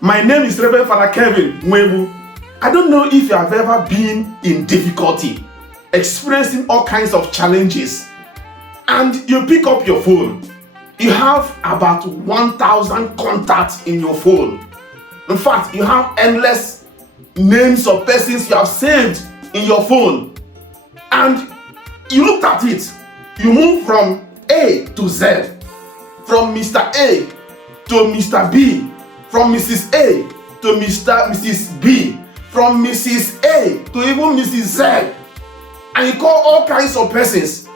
My name is Reverend Father Kevin Mwebu. I don't know if you have ever been in difficulty, experiencing all kinds of challenges, and you pick up your phone. You have about 1,000 contacts in your phone. In fact, you have endless names of persons you have saved in your phone. And you looked at it. You move from A to Z, from Mr. A to Mr. B, from Mrs. A to Mrs. B, from Mrs. A to even Mrs. Z. And you call all kinds of persons.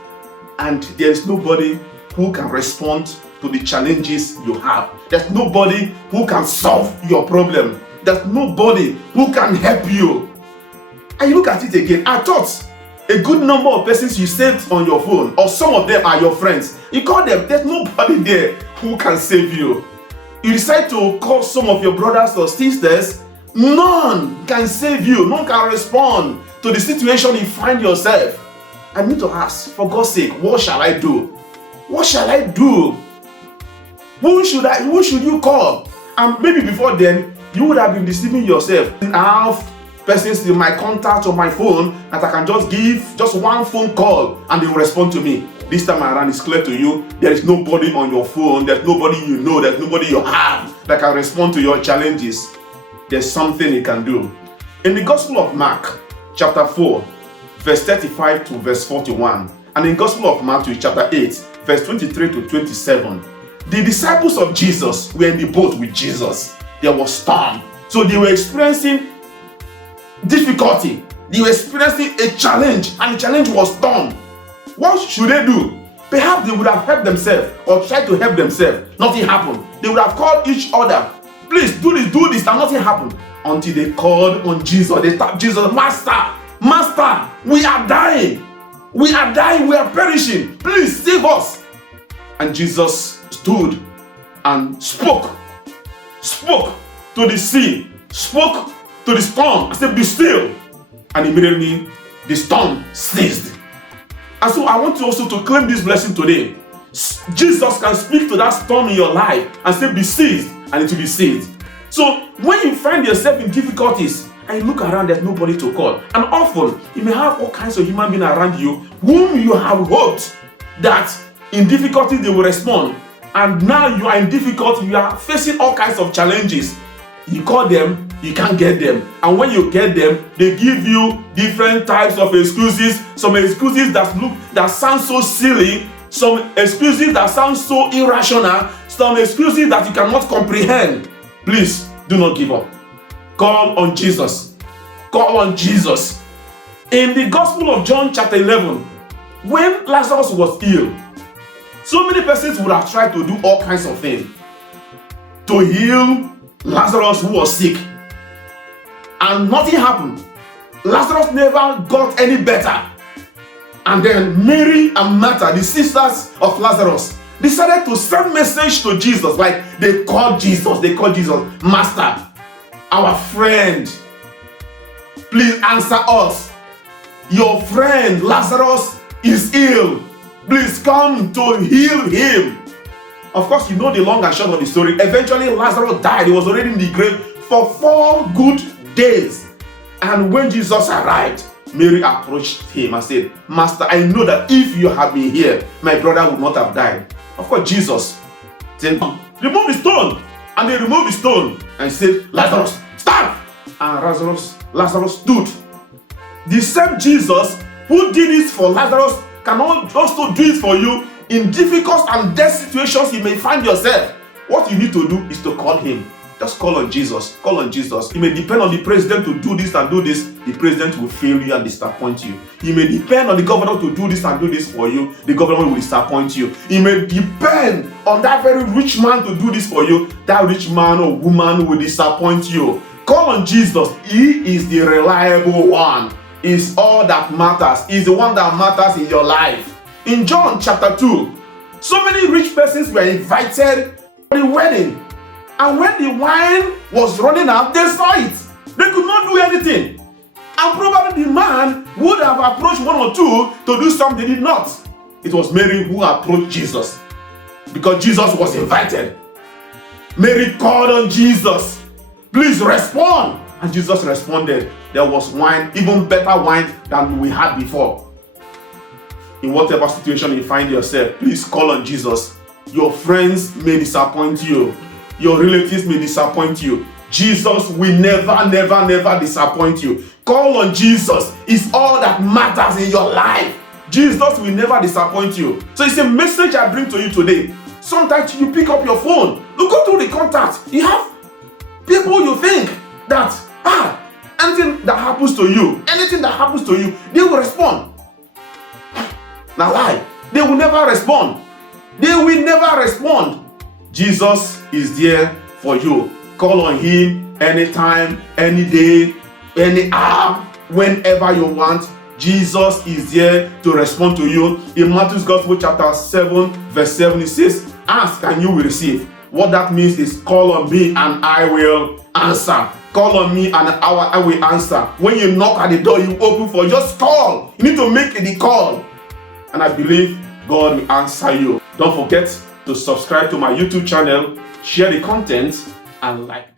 And there is nobody who can respond to the challenges you have. There's nobody who can solve your problem. There's nobody who can help you. And you look at it again. I thought a good number of persons you saved on your phone, or some of them are your friends. You call them, there's nobody there who can save you. You decide to call some of your brothers or sisters, none can save you. None can respond to the situation you find yourself. I need to ask, for God's sake, what shall I do? What shall I do? Who should you call? And maybe before then, you would have been deceiving yourself. I have persons in my contact on my phone that I can just give just one phone call and they will respond to me. This time around, it's clear to you, there is nobody on your phone, there's nobody you know, there's nobody you have that can respond to your challenges. There's something you can do. In the Gospel of Mark, chapter 4, verse 35 to verse 41, and in Gospel of Matthew, chapter 8, verse 23 to 27, the disciples of Jesus were in the boat with Jesus. There was storm. So they were experiencing difficulty. They were experiencing a challenge, and the challenge was storm. What should they do? Perhaps they would have helped themselves or tried to help themselves. Nothing happened. They would have called each other, please do this, and nothing happened. Until they called on Jesus. They tapped Jesus, Master, we are dying. We are dying, we are perishing. Please save us. And Jesus stood and spoke to the sea, spoke to the storm, and said, be still. And immediately the storm ceased. And so I want you also to claim this blessing today. Jesus can speak to that storm in your life and say, be seized, and it will be seized. So when you find yourself in difficulties and you look around, there's nobody to call. And often you may have all kinds of human beings around you whom you have hoped that in difficulty they will respond. And now you are in difficulty, you are facing all kinds of challenges. You call them, you can't get them. And when you get them, they give you different types of excuses. Some excuses that sound so silly, some excuses that sound so irrational, some excuses that you cannot comprehend. Please do not give up. Call on Jesus. Call on Jesus. In the Gospel of John chapter 11, when Lazarus was ill, so many persons would have tried to do all kinds of things to heal Lazarus who was sick. And nothing happened. Lazarus never got any better. And then Mary and Martha, the sisters of Lazarus, decided to send message to Jesus. Like they called Jesus, Master, our friend, please answer us. Your friend Lazarus is ill. Please come to heal him. Of course, you know the long and short of the story. Eventually, Lazarus died. He was already in the grave for 4 good days. And when Jesus arrived, Mary approached him and said, Master, I know that if you had been here, my brother would not have died. Of course, Jesus said, remove the stone. And they removed the stone and said, Lazarus, stand. And Lazarus stood. The same Jesus who did this for Lazarus can also do it for you in difficult and death situations you may find yourself. What you need to do is to call him. Just call on Jesus. Call on Jesus. You may depend on the president to do this and do this. The president will fail you and disappoint you. You may depend on the governor to do this and do this for you. The governor will disappoint you. You may depend on that very rich man to do this for you. That rich man or woman will disappoint you. Call on Jesus. He is the reliable one. Is all that matters. Is the one that matters in your life. In John chapter 2, so many rich persons were invited for the wedding. And when the wine was running out, they saw it. They could not do anything. And probably the man would have approached one or two to do something, they did not. It was Mary who approached Jesus because Jesus was invited. Mary called on Jesus. Please respond. And Jesus responded. There was wine, even better wine than we had before. In whatever situation you find yourself, please call on Jesus. Your friends may disappoint you. Your relatives may disappoint you. Jesus will never disappoint you. Call on Jesus. It's all that matters in your life. Jesus will never disappoint you. So it's a message I bring to you today. Sometimes you pick up your phone, you go through the contacts. You have people you think that, anything that happens to you, they will respond. Now lie. They will never respond. They will never respond. Jesus is there for you. Call on him anytime, any day, any hour, whenever you want. Jesus is there to respond to you. In Matthew's Gospel chapter 7 verse 7, it says, ask and you will receive. What that means is call on me and I will answer. Call on me and I will answer. When you knock at the door, you open for, just call. You need to make the call. And I believe God will answer you. Don't forget to subscribe to my YouTube channel, share the content, and like.